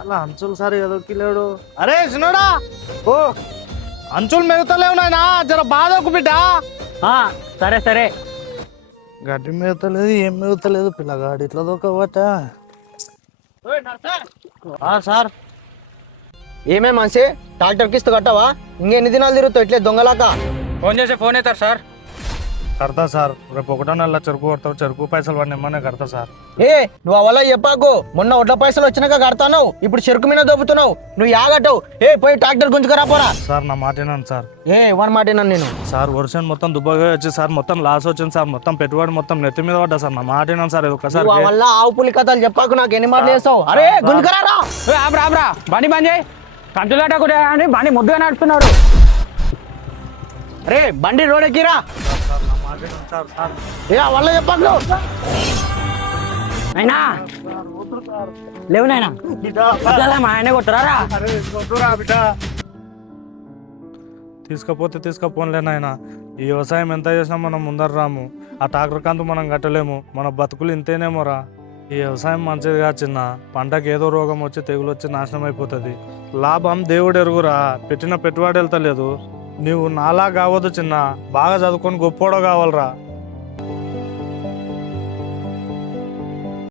అలా అంచులు సార్ ఎదొక్కిలేడు. అరే చిన్నోడా, ఓ అంచులు మెగుతలేవు నాయనా, జర బాధకు బిడ్డ. సరే సరే. గడ్డి మెగుతలేదు, ఏం మెగుతలేదు, పిల్లగాడు ఇట్లా దొక్కబట్ట. సార్ ఏమే మనిషి ట్రాక్టర్ కిస్తు కట్టవా? ఇంకెన్ని దినాలు తిరుగుతావు ఇట్లే దొంగలాక? ఫోన్ చేసి ఫోన్ అవుతారు సార్. కడతా సార్, రేపు 1 నెల చెరుకు కొడతావు, చెరుకు పైసలు పడినమ్మనే కడతా సార్. ఏ నువ్వు అవలా చెప్పాకు, మొన్న వడ్ల పైసలు వచ్చినాక కడతావు, ఇప్పుడు చెరుకు మీద దొబ్బుతున్నావు. నువ్వు యాగట్టవు. పోయి ట్రాక్టర్ గుంజుకరా పోరా. సార్ నా మాట వినండి సార్. వన్ మాట నేను సార్ వర్షం మొత్తం దుబ్బగా వచ్చి సార్, మొత్తం లాస్ వచ్చింది సార్, మొత్తం పెట్టుబడి మొత్తం నెత్తి మీద పడ్డా సార్. నా మాట వినండి సార్, ఒకసారి వల్ల ఆవు పులి కథలు చెప్పాకు, నాకు ఎన్ని మాటలు చేస్తావు? అరే గుంజుకరా. ఆబ్రా బండి బంద్ చేయి. కంచులాట కూడా అని బండి ముద్దుగా నడుపుతున్నాడు. అరే బండి రోడ్ ఎక్కిరా. వల్ల చెప్పాకు. అయినా లేవు నాయనా, మా ఆయన కొట్టరా. తీసుకపోలేను ఆయన. ఈ వ్యవసాయం ఎంత చేసినా మనం ముందర రాము. ఆ ట్రాక్టర్ కంతు మనం కట్టలేము. మన బతుకులు ఇంతేనేమోరా. ఈ వ్యవసాయం మంచిదిగా చిన్న, పంటకు ఏదో రోగం వచ్చి తెగులు వచ్చి నాశనం అయిపోతుంది. లాభం దేవుడు ఎరుగురా, పెట్టిన పెట్టుబడి వెళ్తలేదు. నువ్వు నాలా కావద్దు చిన్న, బాగా చదువుకొని గొప్పోడో కావాలరా.